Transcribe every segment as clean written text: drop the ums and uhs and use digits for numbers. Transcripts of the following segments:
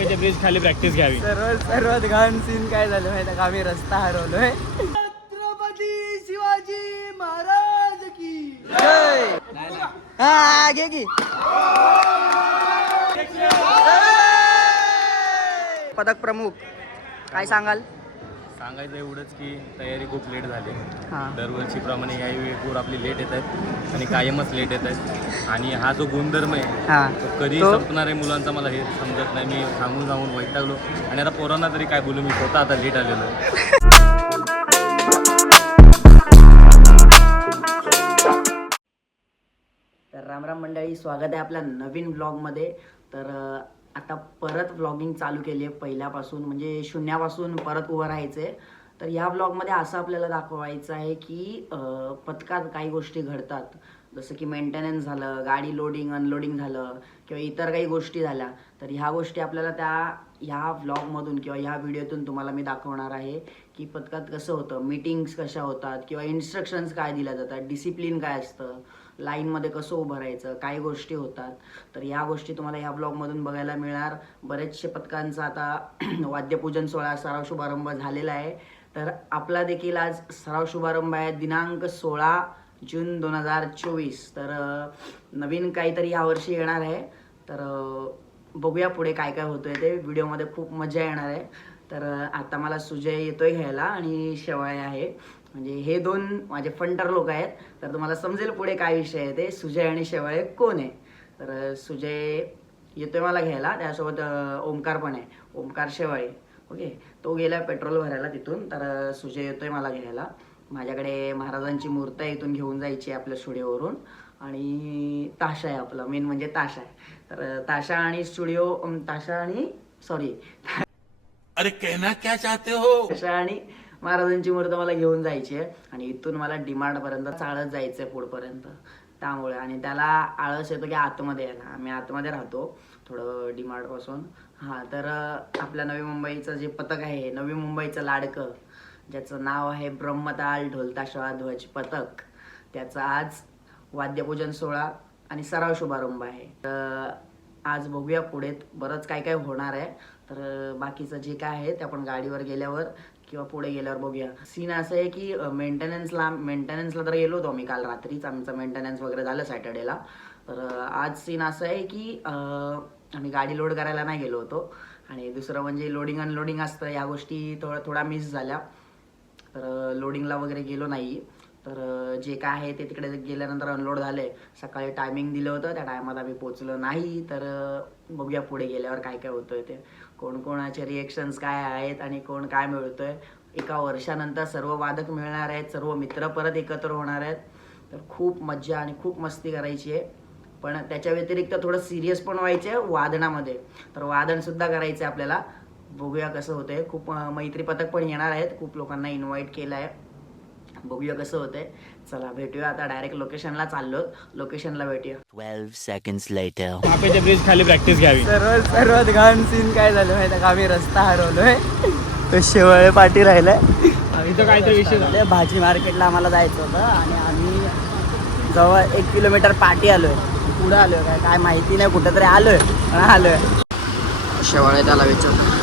वापेच्या bridge खाली practice घ्यावी. सर्वात घाण सीन काय झालं माहिती का, आम्ही रस्ता हरवलोय. छत्रपती शिवाजी महाराज की जय. हा घे की पदक प्रमुख काय सांगाल? सांगायचं एवढंच की तयारी खूप लेट झाली. हा दरवर्षीप्रमाणे याही वेळेवर आपली लेट येत आहेत आणि कायमच लेट येत आहेत. आणि हा जो गुणधर्म आहे हा तो कधी तो- संपणार आहे मुलांचा मला हे समजत नाही. मी सांगून वैतागलो आणि आता पोरांना तरी काय बोलू, मी स्वतः आता लेट आलेलो आहे. तर रामराम मंडळी, स्वागत आहे आपल्या नवीन ब्लॉगमध्ये. तर आता परत व्लॉगिंग चालू केली आहे पहिल्यापासून, म्हणजे शून्यापासून परत उभं राहायचं आहे. तर ह्या ब्लॉगमध्ये असं आपल्याला दाखवायचं आहे की पथकात काही गोष्टी घडतात, जसं की मेंटेनन्स झालं, गाडी लोडिंग अनलोडिंग झालं किंवा इतर काही गोष्टी झाल्या. तर ह्या गोष्टी आपल्याला ह्या व्लॉगमधून किंवा ह्या व्हिडिओतून तुम्हाला मी दाखवणार आहे की पथकात कसं होतं, मीटिंग्स कशा होतात किंवा इन्स्ट्रक्शन्स काय दिल्या जातात, डिसिप्लिन काय असतं, लाईनमध्ये कसं उभं राहायचं, काय गोष्टी होतात. तर ह्या गोष्टी तुम्हाला ह्या ब्लॉगमधून बघायला मिळणार. बरेचसे पथकांचा आता वाद्यपूजन सोहळा सराव शुभारंभ झालेला आहे. तर आपला देखील आज सराव शुभारंभ आहे, दिनांक 16 जून 2024. तर नवीन काहीतरी यावर्षी येणार आहे. तर बघूया पुढे काय काय होतंय ते. व्हिडिओमध्ये खूप मजा येणार आहे. तर आता मला सुजय येतोय घ्यायला आणि शेवाळे आहे, म्हणजे हे दोन माझे फंटर लोक आहेत. तर तुम्हाला समजेल पुढे काय विषय आहे ते, सुजय आणि शेवाळे कोण आहे. तर सुजय येतोय मला घ्यायला, त्यासोबत ओमकार पण आहे, ओमकार शेवाळे. ओके, तो गेला पेट्रोल भरायला तिथून. तर सुजय येतोय मला घ्यायला. माझ्याकडे महाराजांची मूर्ती आहे, इथून घेऊन जायची आपल्या स्टुडिओवरून. आणि ताशा आहे आपला, मेन म्हणजे ताशा आहे. तर ताशा आणि सॉरी अरे कहना क्या चाहते हो? ताशा आणि महाराजांची मूर्ती मला घेऊन जायची आहे आणि इथून मला डिमांडपर्यंत चालत जायचं आहे पुढपर्यंत. त्यामुळे आणि त्याला आळस येतो की आतमध्ये यायला. आम्ही आतमध्ये राहतो थोडं डिमांडपासून. हां, तर आपल्या नवी मुंबईचं जे पथक आहे, नवी मुंबईचं लाडकं, ज्याचं नाव आहे ब्रह्मताल ढोलताशा ध्वज पथक, त्याचा आज वाद्यपूजन सोहळा आणि सराव शुभारंभ आहे. तर आज बघूया पुढे बरंच काय काय होणार आहे. तर बाकीचं जे काय आहे ते आपण गाडीवर गेल्यावर किंवा पुढे गेल्यावर बघूया. सीन असं आहे की मेंटेनन्सला तर गेलो होतो आम्ही काल रात्रीच, आमचं मेंटेनन्स वगैरे झालं सॅटर्डेला. तर आज सीन असं आहे की आम्ही गाडी लोड करायला नाही गेलो होतो. आणि दुसरं म्हणजे लोडिंग अनलोडिंग असतं, या गोष्टी थोड्या मिस झाल्या. तर लोडिंगला वगैरे गेलो नाही. तर जे काय आहे ते तिकडे गेल्यानंतर अनलोड झाले. सकाळी टायमिंग दिलं होतं, त्या टायमात आम्ही पोचलो नाही. तर बघूया पुढे गेल्यावर काय काय होतंय ते, कोणाचे रिएक्शन्स काय आहेत आणि कोण काय मिळतोय. एका वर्षानंतर सर्व वादक मिळणार आहेत, सर्व मित्र परत एकत्र होणार आहेत. तर खूप मज्जा आणि खूप मस्ती करायची आहे. पण त्याच्या व्यतिरिक्त थोडं सिरियस पण व्हायचं आहे वादनामध्ये. तर वादनसुद्धा करायचं आहे आपल्याला. बघूया कसं होतंय. खूप मैत्री पथक पण येणार आहेत, खूप लोकांना इन्व्हाइट केलं आहे. बघूया कसं होतंय. चला भेटूया आता, डायरेक्ट लोकेशनला चाललो, लोकेशनला भेटूया. 12 seconds later. वापेच्या ब्रिज खाली प्रॅक्टिस घ्यावी. सर्वात घाण सीन काय झालं माहिती का, आम्ही रस्ता हरवलोय. तो शेवाळे पाठी राहिलाय. इथं काहीतरी विषय झाला. भाजी मार्केटला आम्हाला जायचं होतं आणि आम्ही जवळ 1 किलोमीटर पाठी आलोय, पुढे आलोय काय माहिती नाही, कुठेतरी आलोय. शेवाळे त्याला विचारतो,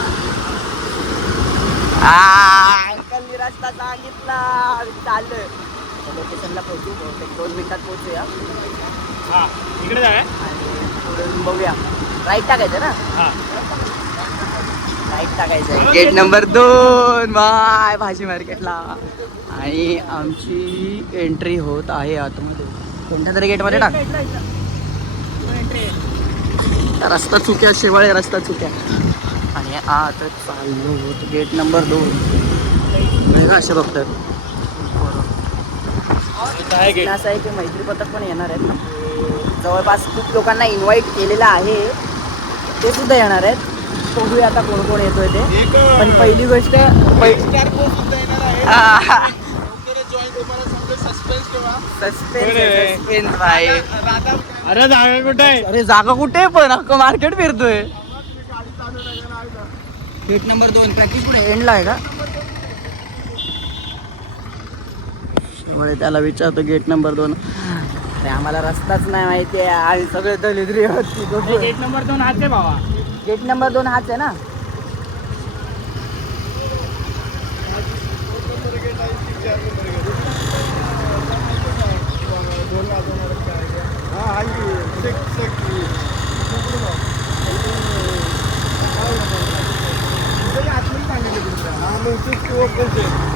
अंकलनी रस्ता सांगितला, चाललोय लोकेशनला पोहोचू. 2 मिनिटात पोहोचूया. हा, इकडे जाऊया आणि पुढे बघूया. राईट टाकायचं ना, हा. राईट टाकायचं. गेट नंबर 2 बाय भाजी मार्केटला. आणि आमची एंट्री होत आहे आतमध्ये. कोणत्या तरी गेटमध्ये टाक. रस्ता चुक्या, शेवाळे रस्ता चुक्या. आणि आता चाललो होत गेट नंबर 2. असे बघतात. असं आहे की मैत्री पथक पण येणार आहेत ना, जवळपास खूप लोकांना इन्व्हाइट केलेलं आहे, ते सुद्धा येणार आहेत. बघूया आता कोण कोण येतोय ते. पण पहिली गोष्ट सस्पेन्स भाई. अरे जागा कुठे आहे? अरे जागा कुठे पण अख्खं मार्केट फिरतोय. गेट नंबर 2 प्रॅक्टिस पुढे एंडला आहे का? त्याला विचारतो गेट नंबर 2. अरे आम्हाला रस्ताच नाही माहिती आहे, आम्ही सगळे दलिद्री होती. गेट नंबर 2 हाच आहे भावा. गेट नंबर 2 हाच आहे ना?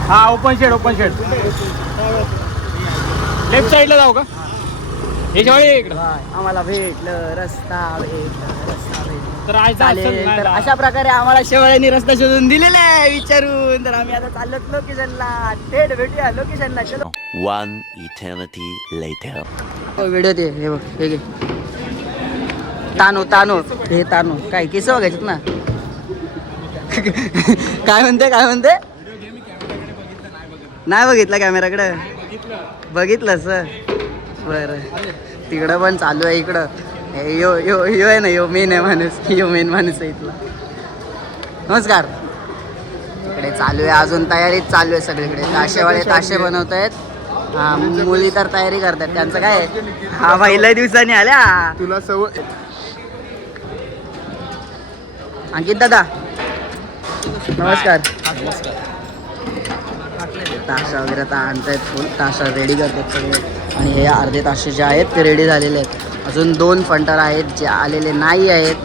हा ओपन शेड लेफ्ट साईडला जाऊ का? इकडं आम्हाला भेटलं रस्ता तर आज चालेल. तर अशा प्रकारे आम्हाला शेवाळ्यांनी रस्ता शोधून दिलेला आहे विचारून. तर आम्ही आता चाललो लोकेशनला. थेट भेटूया लोकेशनला. चलो. One eternity later. व्हिडिओ ते हे बघ हे घे. तानो हे तानो काय केस बघायचे ना. काय म्हणते नाही बघितलं कॅमेराकडे. बघितलं सर बरं. तिकडं पण चालू आहे. इकडं यो आहे ना. यो मेन माणूस आहे इथला. नमस्कार. इकडे चालू आहे अजून तयारीच चालू आहे सगळीकडे. ताशे बनवत आहेत. हा मुली तर तयारी करतात. त्यांचं काय हा पहिल्या दिवसांनी आल्या. तुला सवय. अंकित दादा नमस्कार. ताशा वगैरे आता आणतायत. फुल ताशा रेडी करतात सगळे. आणि हे अर्धे ताशे जे आहेत ते रेडी झालेले आहेत. अजून 2 फंटर आहेत जे आलेले नाही आहेत.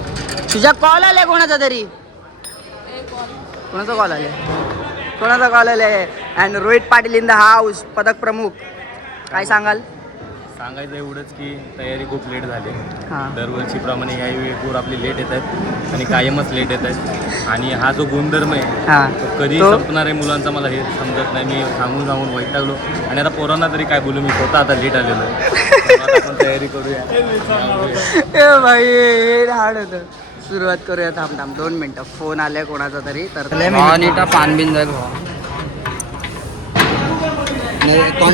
तुझ्या कॉल आलाय कोणाचा तरी? कोणाचा कॉल आलाय? And Rohit Patil in the house, पदक प्रमुख. काय सांगाल? सांगायचं एवढंच की तयारी खूप लेट झाली. हां दरवर्षीप्रमाणे ह्याही वेळी पूर आपली लेट येत आहेत आणि कायमच लेट येत आहेत. आणि हा जो गुणधर्म आहे हां तो कधी संपणार आहे मुलांचा मला हे समजत नाही. मी सांगून वैतागलो. आणि आता पोरांना तरी काय बोलू, मी स्वतः आता लेट आलेलो आहे. आपण तयारी करूया. ए भाई हे हार्ड होतं. सुरुवात करूया. थांब 2 मिनटं. फोन आलाय कोणाचा तरी. तर पानबिन जाईल.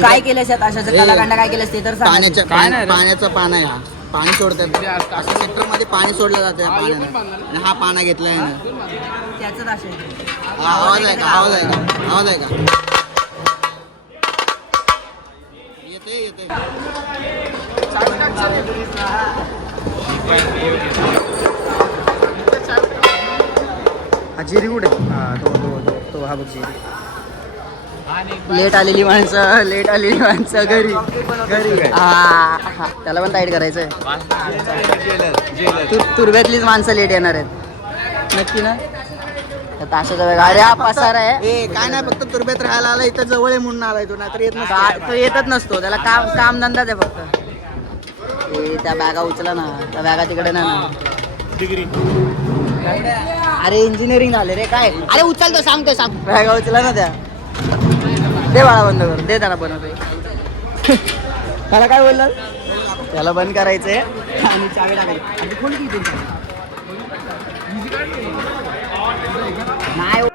काय केलं ताशाचं कलाकांड काय केलं ते तर पाण्याचं पान आहे. हा पाणी सोडतात. अशा सेक्टर मध्ये पाणी सोडलं जातं पाण्याने. हा पाना घेतलाय. त्याचं ताश आहे. आवाज आहे का? येते. हा जिरी कुठे? हा तो हा बघ जिरी. लेट आलेली माणसं घरी. हा त्याला पण टाईट करायचंय. तुरब्यातलीच माणसं लेट येणार आहेत नक्की ना. ताशाचा वेगळा. अरे हा पसार आहे. काय नाही, फक्त तुरब्यात राहायला आला. इथं जवळ आहे म्हणून आलाय तो. नाहीतर येत नसतो. तो येतच नसतो. त्याला काम धंदाच आहे फक्त. त्या बॅगा उचला ना. त्या बॅगा तिकडे ना. अरे इंजिनिअरिंग झाले रे काय. अरे उचलतो सांग. बॅगा उचला ना त्या. दे बाळा बंद कर. दे त्याला बनवतोय. त्याला काय बोलला? त्याला बंद करायचंय आणि चावी टाकायची. नाही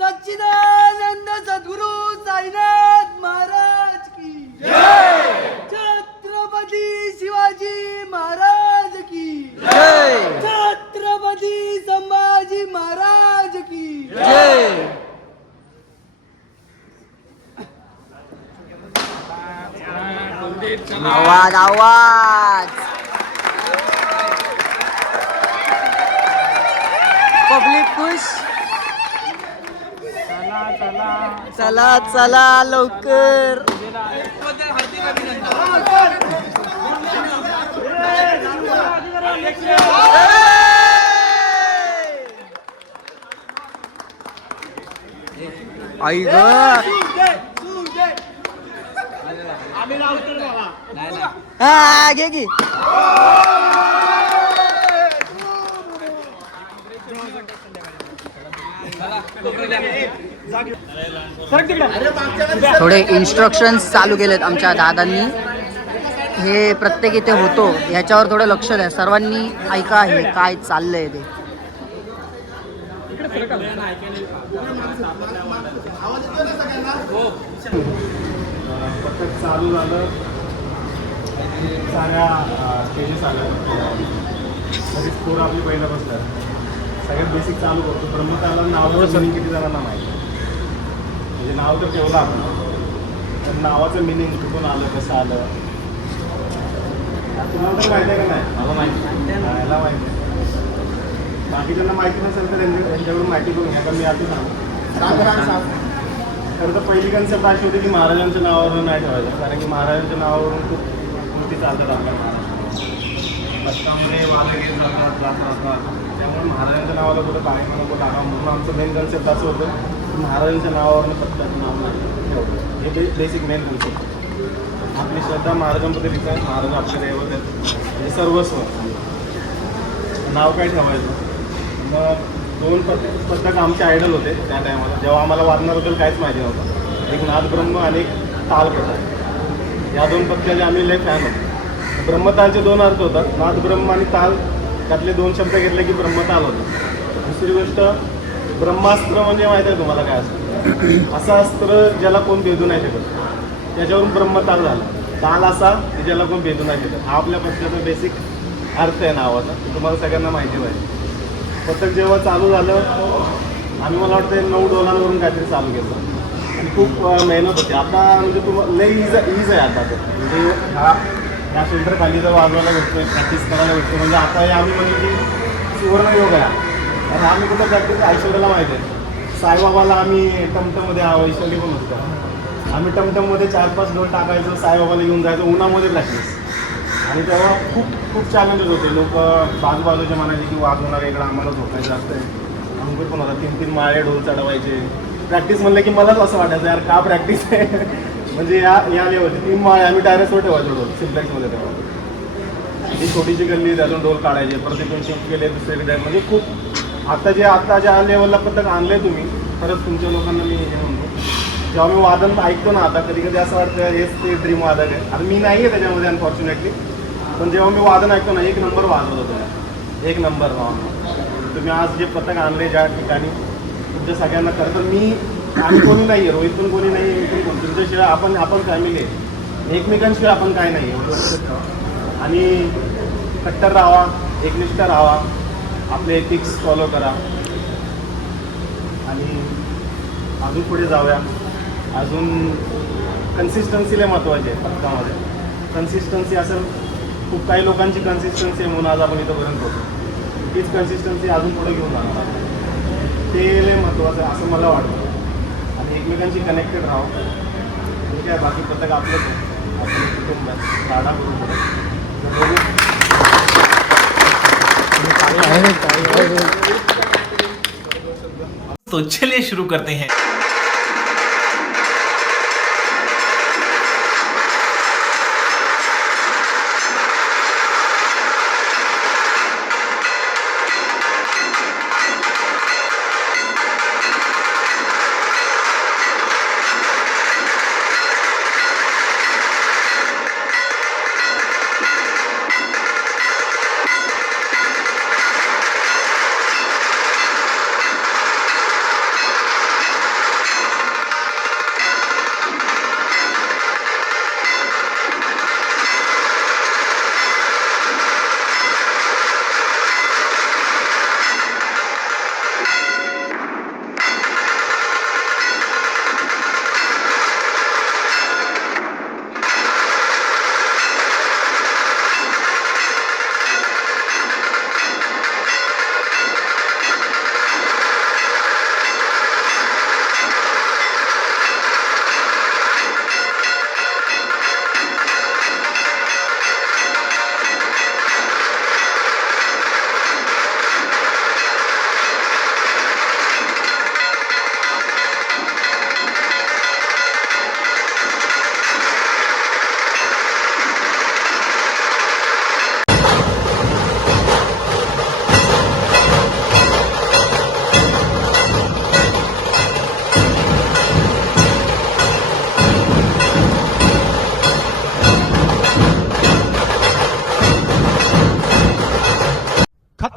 सच्चिदानंद सद्गुरु साईनाथ महाराज की जय. छत्रपती शिवाजी महाराज की जय. छत्रपती संभाजी महाराज की जय. आवाज पब्लिक खुश. चला लवकर. आई ग हा घे की. थोडे इन्स्ट्रक्शन्स चालू केलेत आमच्या दादांनी. हे प्रत्येक इथे होतो ह्याच्यावर थोडं लक्ष द्या सर्वांनी. ऐका हे काय चाललंय ते. पथक चालू झालं, साऱ्या स्टेजेस आल्या, तरी स्कोर आपली पहिला बसला. सगळ्यात बेसिक चालू करतो. ब्रह्मताला नावाचं मिनिंग किती जणांना माहिती? म्हणजे नाव तर ठेवलं आपण, तर नावाचं मिनिंग कुठून आलं, कसं आलं, तुम्हाला तर माहिती आहे का नाही? मला माहिती, याला माहिती आहे. बाकीच्यांना माहिती नसेल तर त्यांच्याकडून माहिती करून घ्या. पण मी आता सांग खरं तर पहिली कन्सेप्ट अशी होती की महाराजांच्या नावावरून नाही ठेवायचं, कारण की महाराजांच्या नावावरून खूप गोष्टी चालतात आपल्या रस्त्यामध्ये वादळ घेत राहतात. त्यामुळे महाराजांच्या नावाला कुठं बाहेर नको टाका, म्हणून आमचं मेन कन्सेप्ट असं होतं की महाराजांच्या नावावरून पत्त्याचं नाव नाही ठेवलं. हे बेसिक मेन कन्सेप्ट. आपली श्रद्धा महाराजांबद्दल आहे, महाराज आपल्या दैवत आहेत, म्हणजे सर्वस्व. नाव काय ठेवायचं? मग दोन पथक आमचे आयडल होते त्या टायमाला, जेव्हा आम्हाला वादनाबद्दल काहीच माहिती नव्हतं. एक नादब्रह्म आणि एक ताल पथक. या दोन पथकाचे आम्ही लय फॅन होतो. ब्रह्मतालचे दोन अर्थ होतात, नादब्रह्म आणि ताल. त्यातले दोन शब्द घेतले की ब्रह्मताल होतं. दुसरी गोष्ट, ब्रह्मास्त्र म्हणजे माहिती आहे तुम्हाला काय असतं? असं अस्त्र ज्याला कोण भेदू नाही शकत, त्याच्यावरून ब्रह्मताल झाला. ताल असा की ज्याला कोण भेदू नाही शकत. हा आपल्या पथकाचा बेसिक अर्थ आहे नावाचा, तुम्हाला सगळ्यांना माहिती पाहिजे. पथक जेव्हा चालू झालं, आम्ही मला वाटतं 9 डोलांवरून काहीतरी चालू केलं आणि खूप मेहनत होती. आता म्हणजे तुम्हाला लई इज आहे आता तर, म्हणजे या शोल्डर खाली जर वाजवायला भेटतोय, प्रॅक्टिस करायला भेटतो, म्हणजे आता हे आम्ही म्हणजे की सुवर्णयोग आहे. आणि आम्ही कुठं प्रॅक्टिस ऐश्वर्याला माहिती आहे, साईबाबाला आम्ही टमटममध्ये वैशाली पण होतो. आम्ही टमटममध्ये 4-5 डोल टाकायचो, साईबाबाला घेऊन जायचो, उन्हामध्ये प्रॅक्टिस. आणि तेव्हा खूप चॅलेंजेस होते. लोक बाजूबाजूचे म्हणायचे की वाजवणार इकडं आम्हाला झोपायचं जास्त आहे. अंकुर पण होता, 3-3 माळे ढोल चढवायचे. प्रॅक्टिस म्हणलं की मलाच असं वाटायचं यार का प्रॅक्टिस आहे. म्हणजे या लेवलची 3 माळे आम्ही डायरेक्टवर ठेवायचो ढोल सिम्प्लेक्समध्ये. तेव्हा ही छोटीशी गल्ली, त्यातून ढोल काढायचे, परत इथून शिफ्ट केले दुसरीकडे. म्हणजे खूप आता ज्या लेवलला पथक आणलं आहे तुम्ही, खरंच तुमच्या लोकांना मी हे म्हणतो. जेव्हा मी वादन ऐकतो ना आता, कधी कधी असं वाटतं हेच ते ड्रीम वादक आहे. आता मी नाही आहे त्याच्यामध्ये अनफॉर्च्युनेटली, पण जेव्हा मी वादन ऐकतो ना, 1 नंबर वाजवत होतो. 1 नंबर. तुम्ही आज जे पथक आणले ज्या ठिकाणी, तुमच्या सगळ्यांना खरं तर आम्ही कोणी नाही आहे, रोहित पण कोणी नाही आहे, मी पण तुमच्याशिवाय आपण फॅमिली आहे. एकमेकांशिवाय आपण काय नाही आहे. आणि कट्टर राहावा, एकनिष्ठ राहावा, आपले एथिक्स फॉलो करा आणि अजून पुढे जाऊया. अजून कन्सिस्टन्सीला महत्त्वाची आहे पथकामध्ये. कन्सिस्टन्सी असेल, खूप काही लोकांची कन्सिस्टन्सी आहे म्हणून आज आपण इथंपर्यंत होतो. तीच कन्सिस्टन्सी अजून पुढे घेऊन जाणार, ते लय महत्त्वाचं आहे असं मला वाटतं. आणि एकमेकांशी कनेक्टेड राहावं. ठीक आहे, बाकी पथक आपलंच आहे, आपलं कुटुंब आहे, गाडा बरोबर. तो चलिए शुरू करते हैं.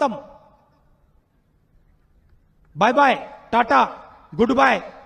खत्म. Bye bye, tata, good bye.